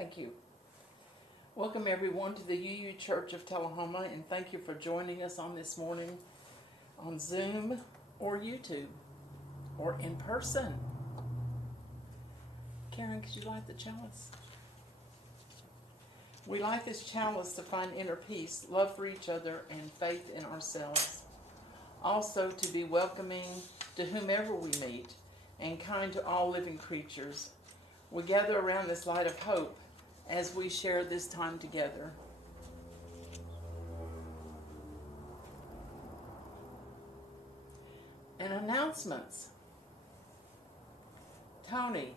Thank you. Welcome everyone to the UU Church of Tullahoma, and thank you for joining us on this morning on Zoom or YouTube or in person. Karen, could you light the chalice? We light this chalice to find inner peace, love for each other, and faith in ourselves. Also to be welcoming to whomever we meet and kind to all living creatures. We gather around this light of hope as we share this time together. And announcements. Tony.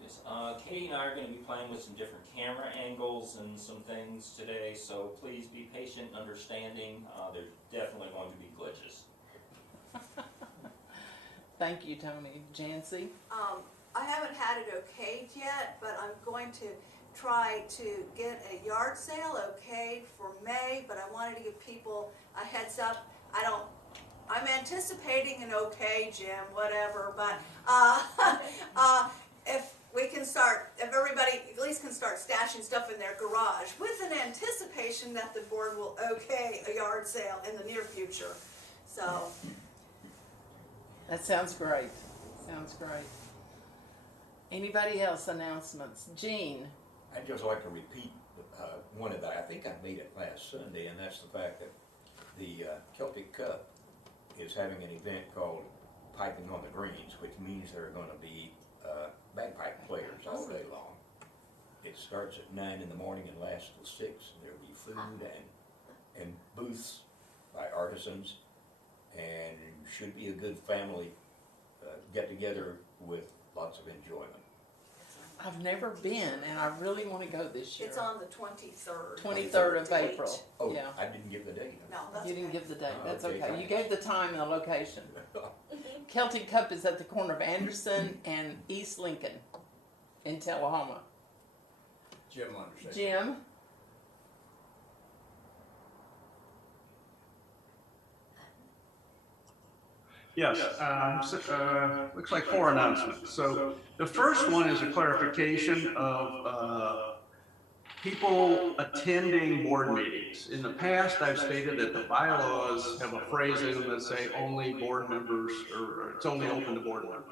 Yes, Katie and I are going to be playing with some different camera angles and some things today, so please be patient and understanding. There's definitely going to be glitches. Thank you, Tony. Jancy? I haven't had it okayed yet, but I'm going to try to get a yard sale okayed for May, but I wanted to give people a heads up. I'm anticipating an okay, Jim, whatever, but if everybody at least can start stashing stuff in their garage with an anticipation that the board will okay a yard sale in the near future. So. That sounds great. Sounds great. Anybody else announcements? Jean? I'd just like to repeat one of that. I think I made it last Sunday, and that's the fact that the Celtic Cup is having an event called Piping on the Greens, which means there are going to be bagpipe players all day long. It starts at 9 in the morning and lasts till 6. There'll be food and booths by artisans, and should be a good family get-together with lots of enjoyment. I've never been, and I really want to go this year. It's on the 23rd. 23rd of April. Oh, yeah. I didn't give the date. No, that's You didn't okay. give the date. That's Okay, okay. fine. You gave the time and the location. Celtic Cup is at the corner of Anderson and East Lincoln in Tullahoma. Jim understands. Jim? Yes, looks like 4 announcements. So the first one is a clarification of people attending board meetings. In the past, I've stated that the bylaws have a phrase in them that say only board members, or it's only open to board members,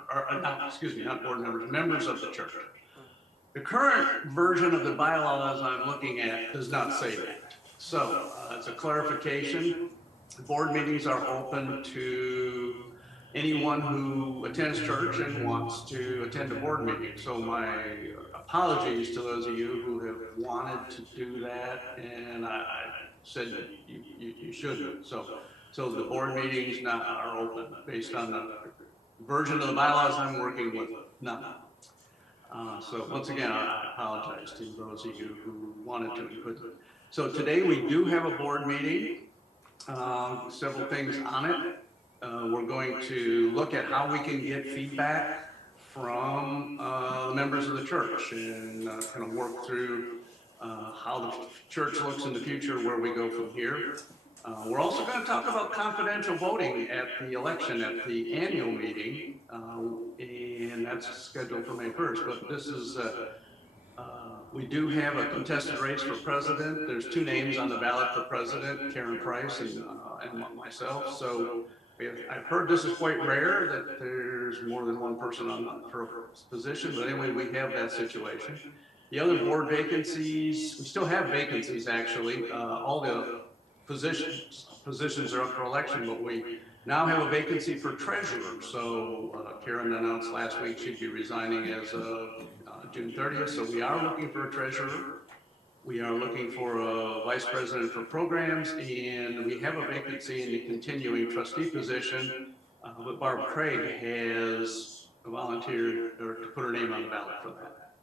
not board members, members of the church. The current version of the bylaws I'm looking at does not say that. So it's a clarification. Board meetings are open to anyone who attends church and wants to attend a board meeting. So my apologies to those of you who have wanted to do that, and I said that you shouldn't. So the board meetings now are open based on the version of the bylaws I'm working with now. So once again, I apologize to those of you who wanted to. So today we do have a board meeting. Several things on it. We're going to look at how we can get feedback from members of the church and kind of work through how the church looks in the future, where we go from here. We're also going to talk about confidential voting at the election at the annual meeting, and that's scheduled for May 1st. But this is we do have a contested race for president. There's 2 names on the ballot for president, Karen Price and myself. So I've heard this is quite rare that there's more than one person per position, but anyway, we have that situation. The other board vacancies, we still have vacancies actually. All the positions are up for election, but we now have a vacancy for treasurer. So Karen announced last week she'd be resigning as of June 30th. So we are looking for a treasurer. We are looking for a vice president for programs, and we have a vacancy in the continuing trustee position. But Barb Craig has volunteered or to put her name on the ballot for that.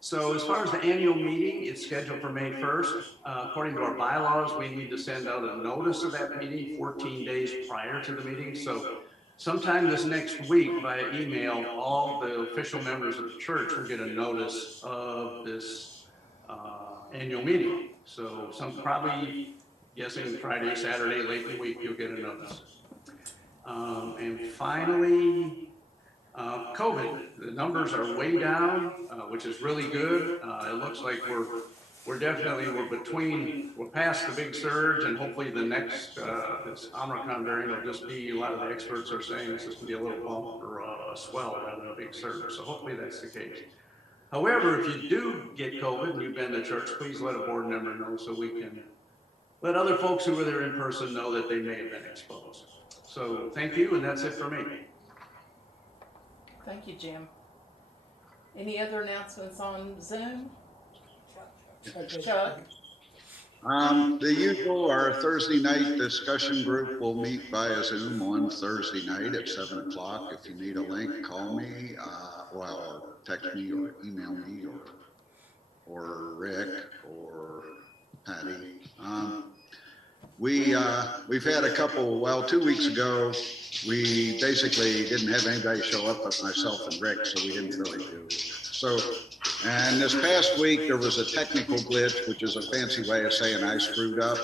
So as far as the annual meeting, it's scheduled for May 1st. According to our bylaws, we need to send out a notice of that meeting 14 days prior to the meeting. So sometime this next week via email, all the official members of the church will get a notice of this annual meeting. So probably guessing Friday, Saturday, late in the week, you'll get a notice. And finally, COVID, the numbers are way down, which is really good. It looks like we're past the big surge, and hopefully the next, this Omicron variant will just be, a lot of the experts are saying it's just gonna be a little bump or a swell rather than a big surge. So hopefully that's the case. However, if you do get COVID and you've been to church, please let a board member know so we can let other folks who were there in person know that they may have been exposed. So thank you, and that's it for me. Thank you, Jim. Any other announcements on Zoom? Chuck? The usual, our Thursday night discussion group will meet via Zoom on Thursday night at 7 o'clock. If you need a link, call me, or text me, or email me, or Rick, or Patty. We've had a couple, 2 weeks ago, we basically didn't have anybody show up but myself and Rick, so we didn't really do. So, and this past week there was a technical glitch, which is a fancy way of saying I screwed up.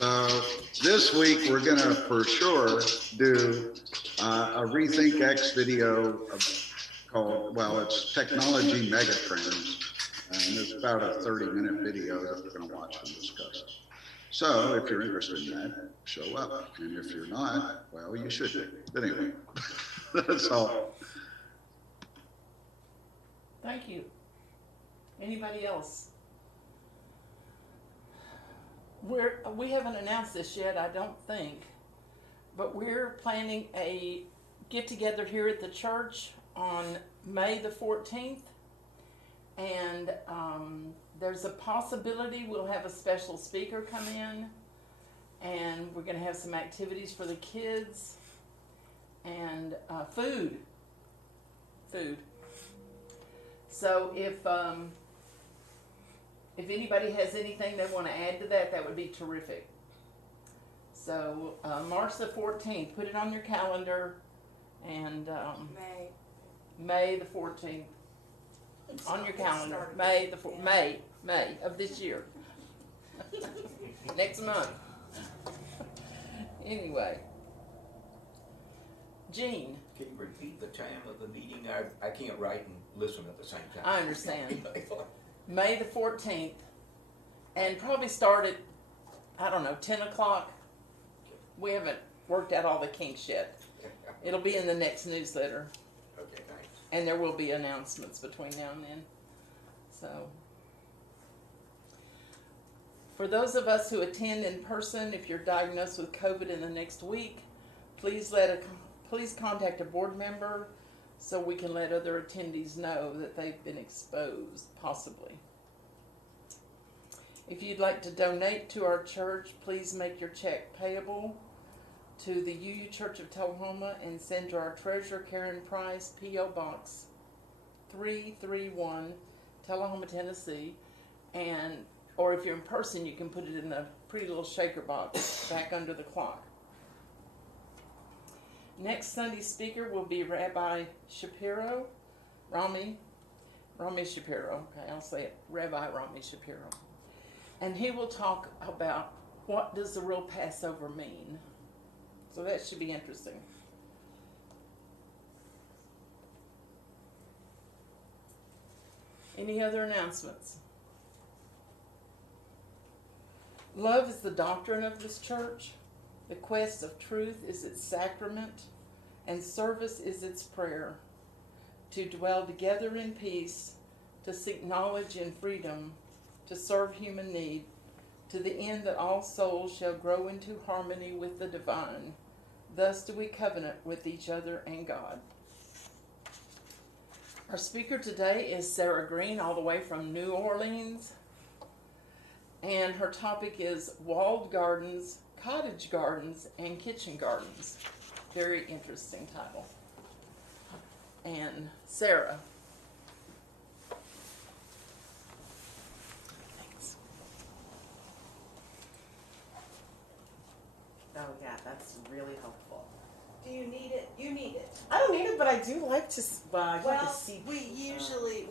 So this week we're gonna for sure do a Rethink X video called, it's Technology Megatrends. And it's about a 30-minute video that we're gonna watch and discuss. So if you're interested in that, show up. And if you're not, well, you should be. But anyway, that's all. Thank you. Anybody else? We haven't announced this yet, I don't think, but we're planning a get-together here at the church on May the 14th. And there's a possibility we'll have a special speaker come in, and we're going to have some activities for the kids, and food. So if anybody has anything they want to add to that, that would be terrific. So March the 14th, put it on your calendar, and May the 14th. On your calendar, May of this year. Next month. Anyway. Jean. Can you repeat the time of the meeting? I can't write and listen at the same time. I understand. May the 14th. And probably start at, 10 o'clock. We haven't worked out all the kinks yet. It'll be in the next newsletter. Okay, thanks. And there will be announcements between now and then. So, for those of us who attend in person, if you're diagnosed with COVID in the next week, please contact a board member so we can let other attendees know that they've been exposed, possibly. If you'd like to donate to our church, please make your check payable to the UU Church of Tullahoma and send to our treasurer, Karen Price, P.O. Box 331, Tullahoma, Tennessee. Or if you're in person, you can put it in a pretty little shaker box back under the clock. Next Sunday's speaker will be Rabbi Shapiro, Rami Shapiro. Okay, I'll say it, Rabbi Rami Shapiro. And he will talk about what does the real Passover mean. So that should be interesting. Any other announcements? Love is the doctrine of this church. The quest of truth is its sacrament, and service is its prayer. To dwell together in peace, to seek knowledge and freedom, to serve human need, to the end that all souls shall grow into harmony with the divine. Thus do we covenant with each other and God. Our speaker today is Sara Green, all the way from New Orleans. And her topic is walled gardens, cottage gardens, and kitchen gardens. Very interesting title. And Sara. Oh yeah, that's really helpful. Do you need it? You need it. I don't need it, but I do like to. I like to see. we usually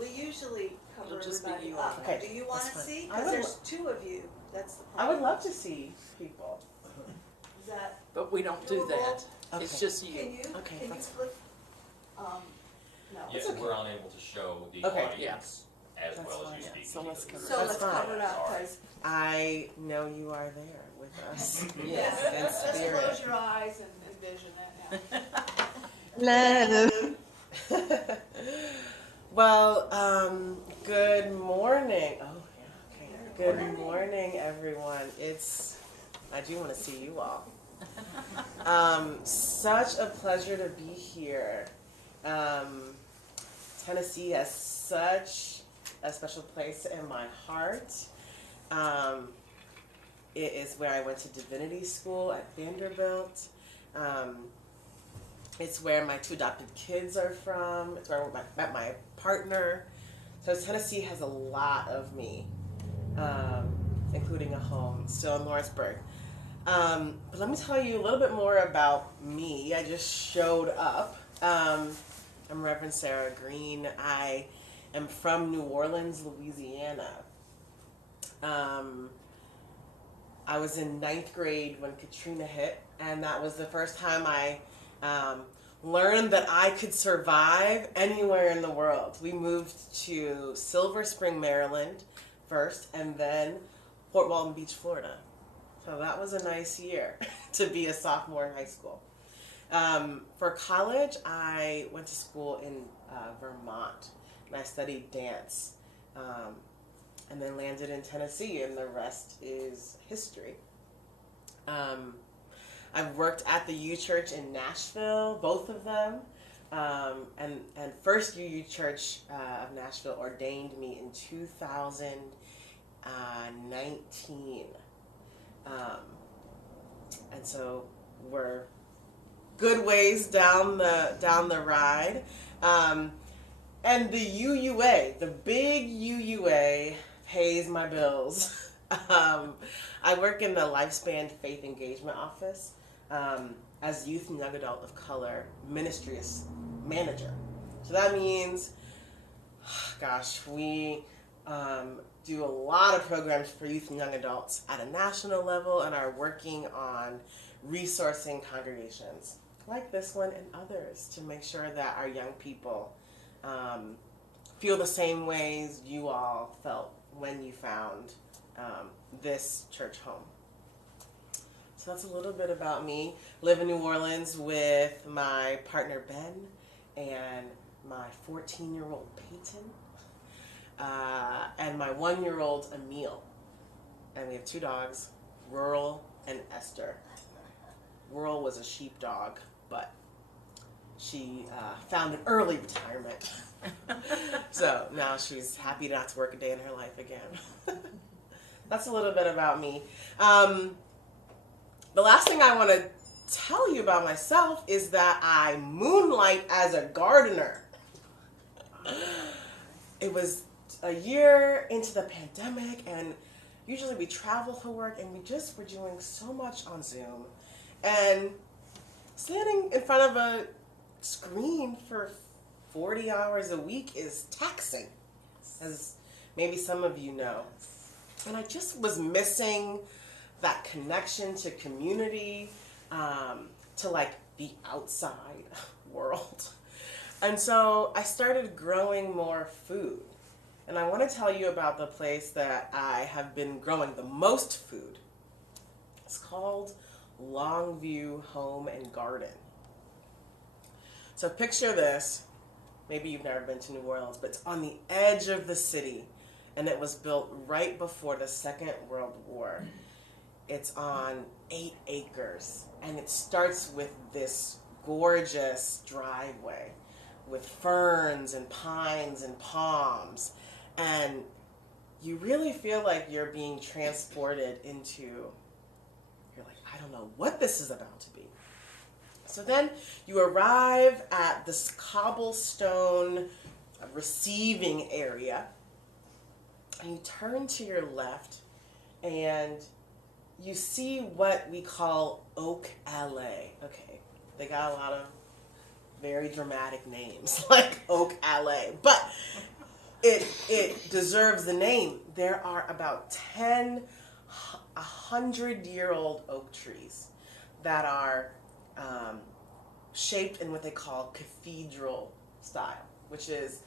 cover It'll just be everybody you. up. Okay, Do you want to that's fine. see? I Because would there's two of you. That's the I problem. would love to see people. Is that But we don't do doable? that. Okay. It's just you. Can you, Okay, can you that's- flip, no. Yes, okay. we're unable to show the Okay, audience as That's well as fine, you yeah. speak. So let's because cover- So That's let's fine. cover it up, because, I know you are there with us. yes, In just spirit. close your eyes and envision it now. Well, good morning. Oh, yeah, okay. Good morning, everyone. I do want to see you all. Such a pleasure to be here. Tennessee has such a special place in my heart. It is where I went to divinity school at Vanderbilt. It's where my 2 adopted kids are from. It's where I met my partner. So Tennessee has a lot of me, including a home still in Lawrenceburg. But let me tell you a little bit more about me. I just showed up. I'm Reverend Sara Green. I am from New Orleans, Louisiana. I was in 9th grade when Katrina hit, and that was the first time I learned that I could survive anywhere in the world. We moved to Silver Spring, Maryland first, and then Fort Walton Beach, Florida. So that was a nice year to be a sophomore in high school. For college, I went to school in Vermont, and I studied dance, and then landed in Tennessee, and the rest is history. I've worked at the U Church in Nashville, both of them, and First UU Church of Nashville ordained me in 2019, and so we're good ways down the ride, and the UUA, the big UUA, pays my bills. I work in the Lifespan Faith Engagement Office as Youth and Young Adult of Color Ministries Manager. So that means, gosh, we do a lot of programs for youth and young adults at a national level and are working on resourcing congregations like this one and others to make sure that our young people feel the same ways you all felt when you found this church home. So that's a little bit about me. Live in New Orleans with my partner Ben and my 14-year-old Peyton and my 1-year-old Emil. And we have 2 dogs, Rural and Esther. Rural was a sheepdog, but she found an early retirement. So now she's happy not to work a day in her life again. That's a little bit about me. The last thing I want to tell you about myself is that I moonlight as a gardener. It was a year into the pandemic, and usually we travel for work, and we just were doing so much on Zoom. And standing in front of a screen for 40 hours a week is taxing, as maybe some of you know. And I just was missing that connection to community, to like the outside world. And so I started growing more food. And I want to tell you about the place that I have been growing the most food. It's called Longview Home and Garden. So picture this. Maybe you've never been to New Orleans, but it's on the edge of the city, and it was built right before the Second World War. It's on 8 acres, and it starts with this gorgeous driveway with ferns and pines and palms, and you really feel like you're being transported into, you're like, I don't know what this is about to be. So then you arrive at this cobblestone receiving area, and you turn to your left, and you see what we call Oak Alley. Okay, they got a lot of very dramatic names, like Oak Alley, but it deserves the name. There are about 10 100-year-old oak trees that are shaped in what they call cathedral style, which is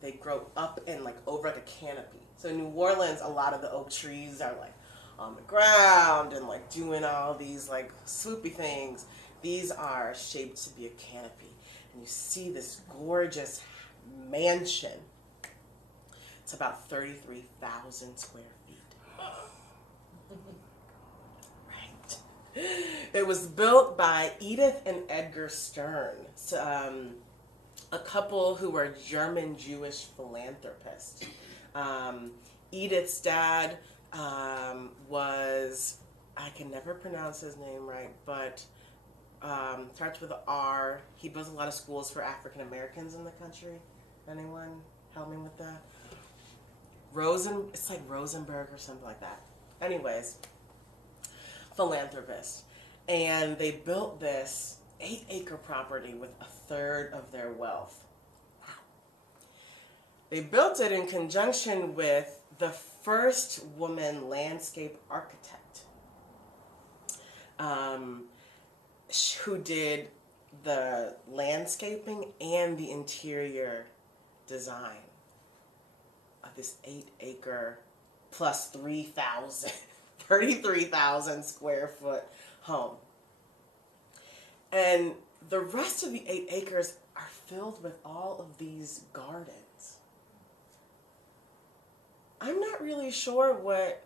they grow up in like over like a canopy. So in New Orleans, a lot of the oak trees are like on the ground and like doing all these like swoopy things. These are shaped to be a canopy. And you see this gorgeous mansion. It's about 33,000 square feet. Right. It was built by Edith and Edgar Stern, a couple who were German Jewish philanthropists. Edith's dad was, I can never pronounce his name right, but starts with an R. He builds a lot of schools for African Americans in the country. Anyone help me with that? It's like Rosenberg or something like that. Anyways, philanthropist. And they built this 8-acre property with a third of their wealth. Wow. They built it in conjunction with the first woman landscape architect, who did the landscaping and the interior design of this 8-acre plus 33,000 square foot home. And the rest of the 8 acres are filled with all of these gardens. I'm not really sure what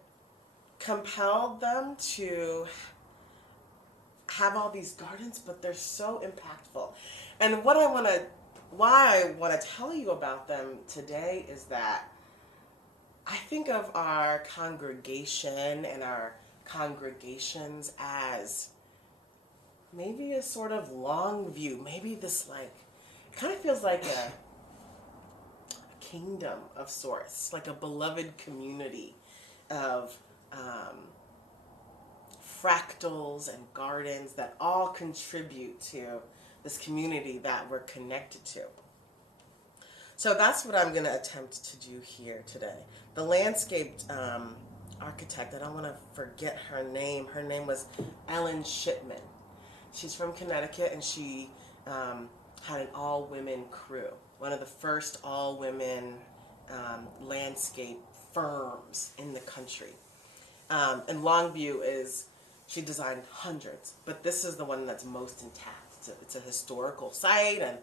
compelled them to have all these gardens, but they're so impactful. And why I want to tell you about them today is that I think of our congregation and our congregations as maybe a sort of long view, maybe this like, it kind of feels like a kingdom of sorts, like a beloved community of fractals and gardens that all contribute to this community that we're connected to. So that's what I'm going to attempt to do here today. The landscaped architect, I don't want to forget her name. Her name was Ellen Shipman. She's from Connecticut, and she had an all-women crew, one of the first all-women landscape firms in the country. And Longview she designed hundreds, but this is the one that's most intact. It's a historical site, and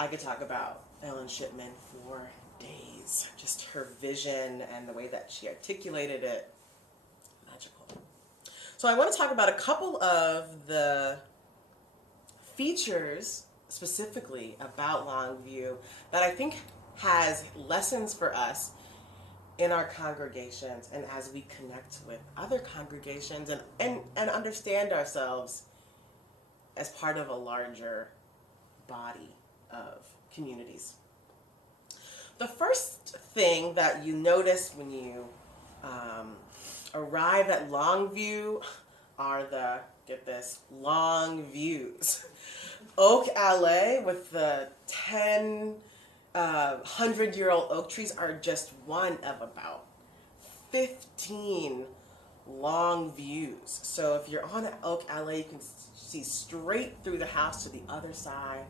I could talk about Ellen Shipman for days. Just her vision and the way that she articulated it, magical. So I want to talk about a couple of the features specifically about Longview that I think has lessons for us in our congregations and as we connect with other congregations and understand ourselves as part of a larger body of communities. The first thing that you notice when you arrive at Longview are get this, long views. Oak Alley with the 100-year-old oak trees are just one of about 15 long views. So if you're on Oak Alley, you can see straight through the house to the other side.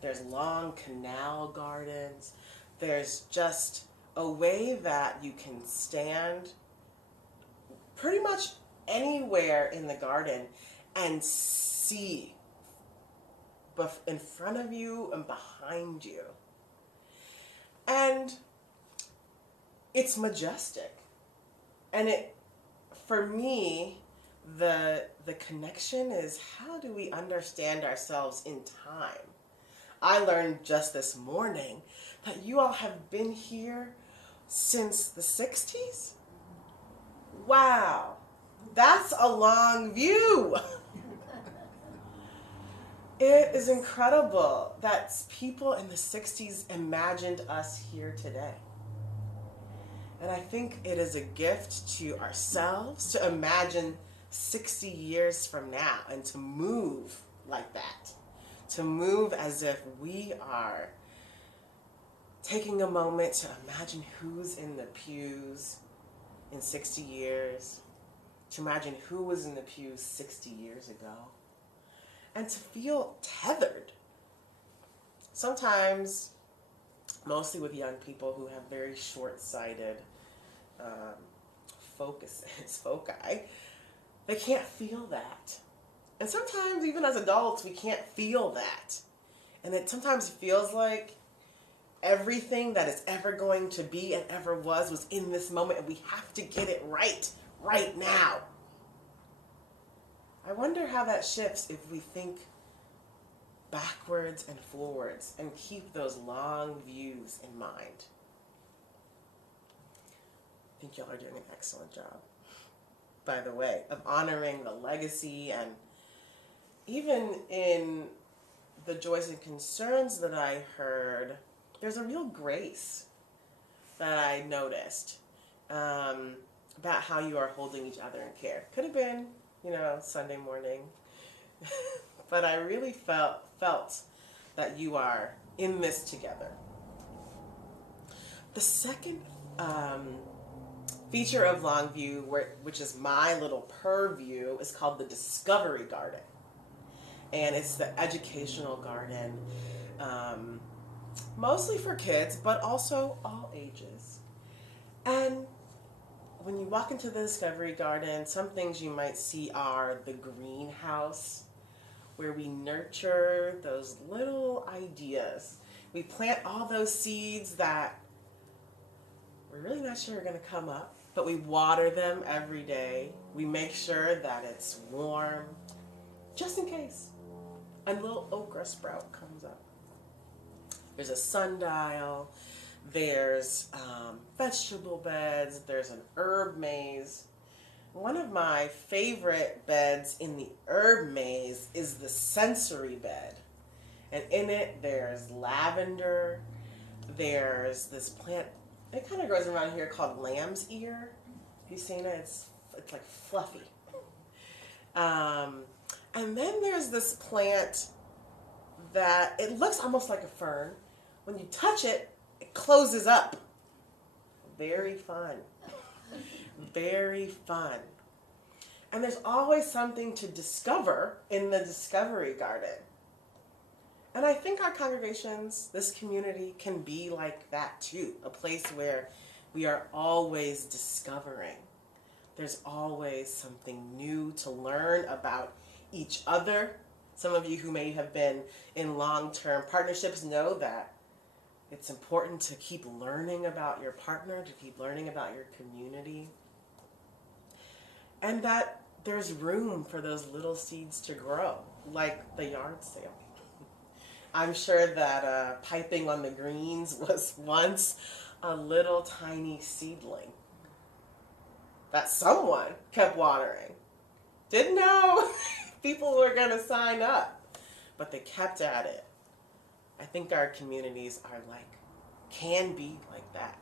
There's long canal gardens. There's just a way that you can stand pretty much anywhere in the garden and see in front of you and behind you. And it's majestic. And for me, the connection is, how do we understand ourselves in time? I learned just this morning that you all have been here since the 60s? Wow, that's a long view. It is incredible that people in the 60s imagined us here today. And I think it is a gift to ourselves to imagine 60 years from now and to move like that. To move as if we are taking a moment to imagine who's in the pews in 60 years, to imagine who was in the pews 60 years ago, and to feel tethered. Sometimes, mostly with young people who have very short-sighted foci, they can't feel that. And sometimes, even as adults, we can't feel that. And it sometimes feels like everything that is ever going to be and ever was in this moment, and we have to get it right now. I wonder how that shifts if we think backwards and forwards and keep those long views in mind. I think y'all are doing an excellent job, by the way, of honoring the legacy, and even in the joys and concerns that I heard, there's a real grace that I noticed about how you are holding each other in care. Could have been, Sunday morning, but I really felt that you are in this together. The second feature of Longview, which is my little purview, is called the Discovery Garden. And it's the educational garden, mostly for kids, but also all ages. And when you walk into the Discovery Garden, some things you might see are the greenhouse, where we nurture those little ideas. We plant all those seeds that we're really not sure are going to come up, but we water them every day. We make sure that it's warm, just in case a little okra sprout comes up. There's a sundial, there's vegetable beds, there's an herb maze. One of my favorite beds in the herb maze is the sensory bed. And in it, there's lavender, there's this plant, it kind of grows around here, called lamb's ear. Have you seen it? It's like fluffy. And then there's this plant that it looks almost like a fern. When you touch it, it closes up. Very fun. Very fun. And there's always something to discover in the Discovery Garden. And I think our congregations, this community, can be like that too. A place where we are always discovering. There's always something new to learn about each other. Some of you who may have been in long-term partnerships know that it's important to keep learning about your partner, to keep learning about your community. And that there's room for those little seeds to grow, like the yard sale. I'm sure that piping on the greens was once a little tiny seedling that someone kept watering. Didn't know people were going to sign up, but they kept at it. I think our communities can be like that.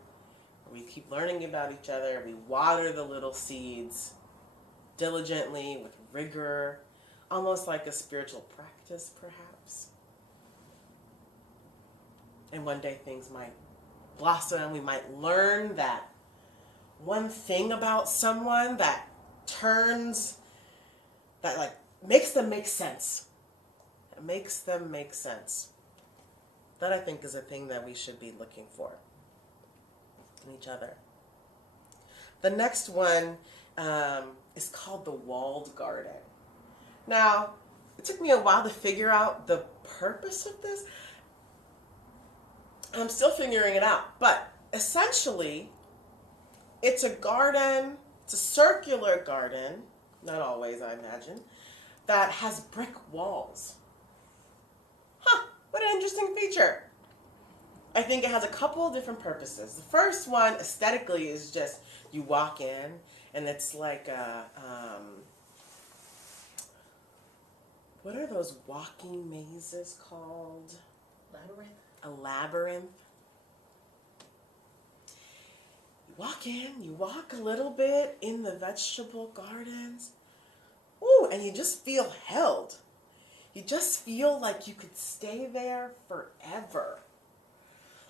We keep learning about each other. We water the little seeds diligently, with rigor, almost like a spiritual practice, perhaps. And one day things might blossom. We might learn that one thing about someone that makes them make sense. It makes them make sense. That, I think, is a thing that we should be looking for in each other. The next one is called the Walled Garden. Now, it took me a while to figure out the purpose of this. I'm still figuring it out. But essentially, it's a garden, it's a circular garden, not always, I imagine, that has brick walls. What an interesting feature. I think it has a couple of different purposes. The first one, aesthetically, is just you walk in and it's like what are those walking mazes called? Labyrinth. A labyrinth. You walk in, you walk a little bit in the vegetable gardens. Ooh, and you just feel held. You just feel like you could stay there forever.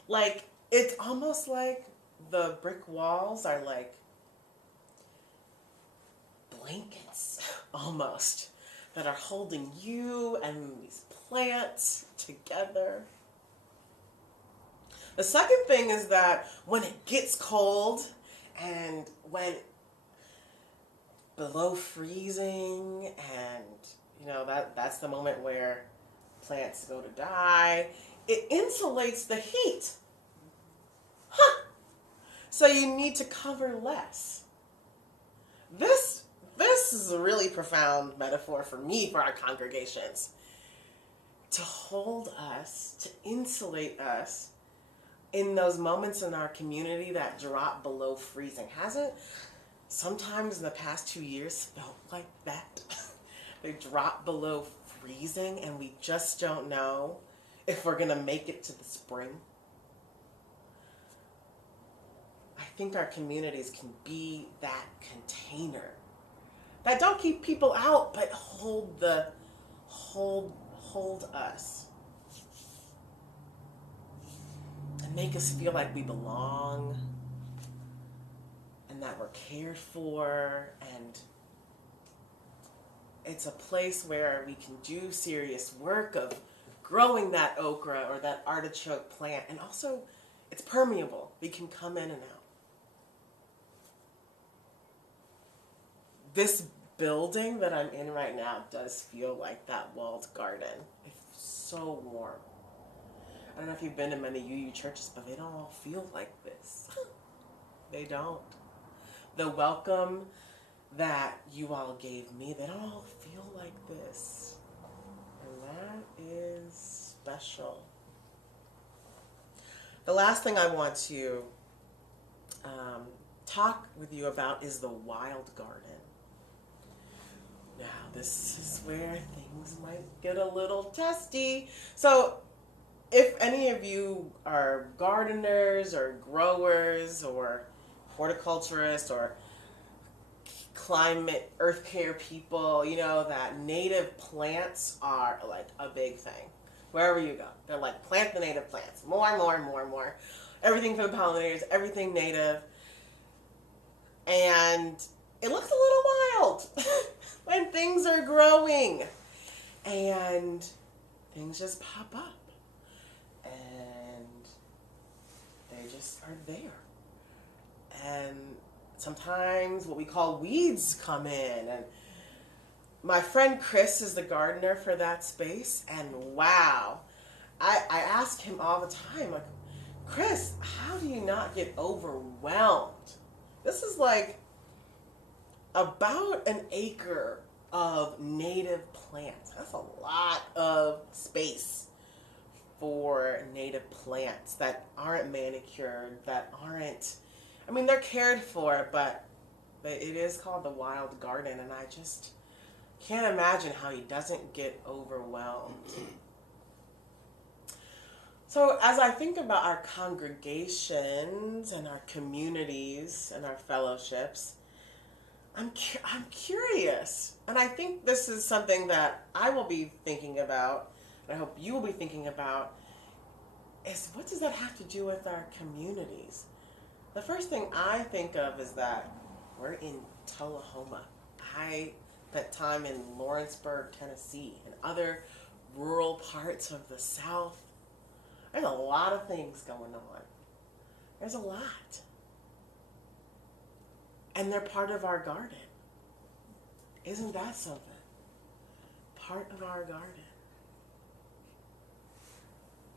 Like, it's almost like the brick walls are like blankets almost that are holding you and these plants together. The second thing is that when it gets cold and when below freezing, and that's the moment where plants go to die, it insulates the heat. So you need to cover less. This is a really profound metaphor for me, for our congregations. To hold us, to insulate us in those moments in our community that drop below freezing. Hasn't sometimes in the past 2 years felt like that? They drop below freezing and we just don't know if we're going to make it to the spring. I think our communities can be that container that don't keep people out, but hold us and make us feel like we belong and that we're cared for, and it's a place where we can do serious work of growing that okra or that artichoke plant, and also it's permeable. We can come in and out. This building that I'm in right now does feel like that walled garden. It's so warm. I don't know if you've been to many UU churches, but they don't all feel like this. They don't. The welcome that you all gave me, they don't all feel like this. And that is special. The last thing I want to talk with you about is the wild garden. Now, this is where things might get a little testy. So, if any of you are gardeners or growers or horticulturists or climate earth care people, you know that native plants are like a big thing. Wherever you go, they're like, plant the native plants. More. Everything for the pollinators, everything native. And it looks a little wild when things are growing. And things just pop up. And they just are there. And sometimes what we call weeds come in. And my friend Chris is the gardener for that space. And wow, I ask him all the time, like, Chris, how do you not get overwhelmed? This is like about an acre of native plants. That's a lot of space for native plants that aren't manicured, that aren't, I mean, they're cared for, but it is called the wild garden, and I just can't imagine how he doesn't get overwhelmed. So as I think about our congregations and our communities and our fellowships, I'm curious, and I think this is something that I will be thinking about, and I hope you will be thinking about, is what does that have to do with our communities? The first thing I think of is that we're in Tullahoma. I spent time in Lawrenceburg, Tennessee, and other rural parts of the South. There's a lot of things going on. There's a lot. And they're part of our garden. Isn't that something? Part of our garden.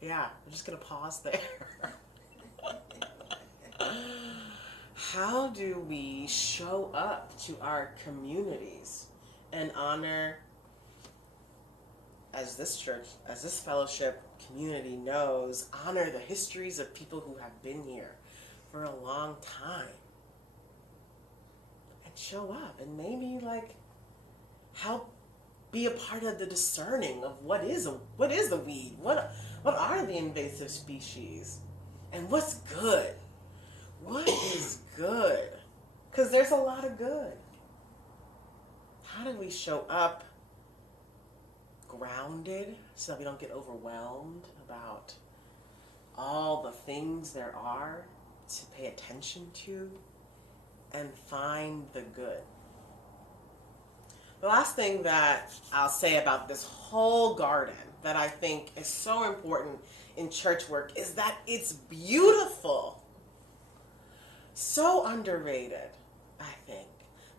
Yeah, I'm just going to pause there. How do we show up to our communities and honor, as this church, as this fellowship community knows, honor the histories of people who have been here for a long time? And show up and maybe help be a part of the discerning of what is a weed, what are the invasive species, and what's good. What is good? Because there's a lot of good. How do we show up grounded so that we don't get overwhelmed about all the things there are to pay attention to and find the good? The last thing that I'll say about this whole garden that I think is so important in church work is that it's beautiful. So underrated, I think,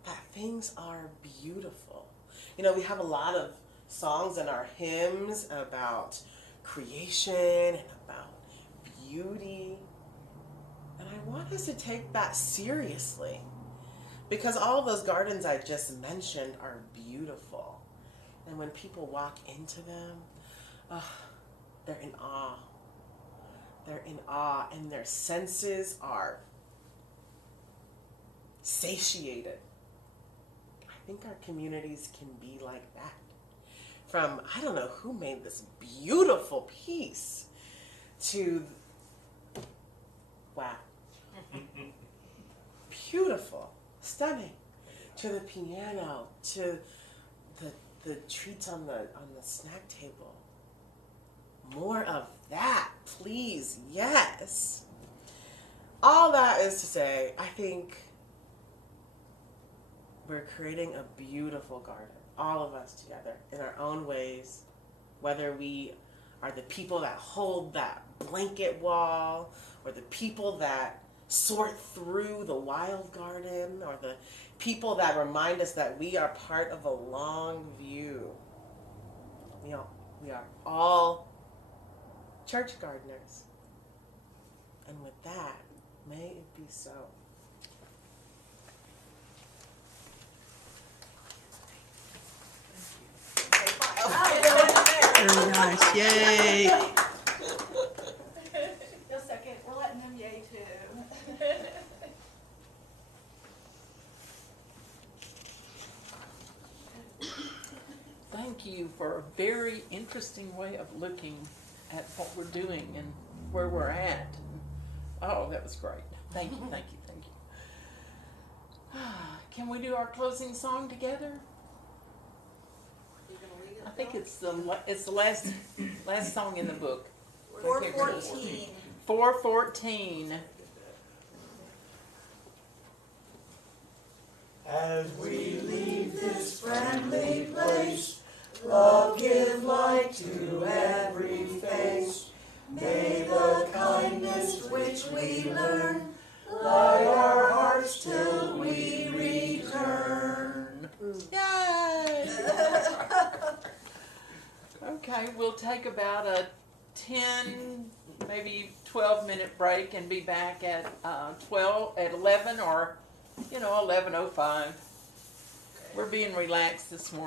that things are beautiful. You know, we have a lot of songs in our hymns about creation and about beauty. And I want us to take that seriously. Because all of those gardens I just mentioned are beautiful. And when people walk into them, they're in awe. They're in awe, and their senses are satiated. I think our communities can be like that. From, I don't know who made this beautiful piece, to, wow. Beautiful. Stunning, to the piano, to the treats on the snack table. More of that, please. Yes. All that is to say, I think we're creating a beautiful garden, all of us together, in our own ways. Whether we are the people that hold that blanket wall, or the people that sort through the wild garden, or the people that remind us that we are part of a long view. We are all church gardeners. And with that, may it be so. Very nice. Yay. Just a second, we're letting them yay too. Thank you for a very interesting way of looking at what we're doing and where we're at. Oh, that was great. Thank you, thank you, thank you. Can we do our closing song together? You gonna lead it, I think Bill? it's the last song in the book. 414. 414. As we leave this friendly place, love give light to every face. May the kindness which we learn light our hearts till we return. Yay! Okay, we'll take about a 10, maybe 12-minute break and be back at 11 or 11:05. We're being relaxed this morning.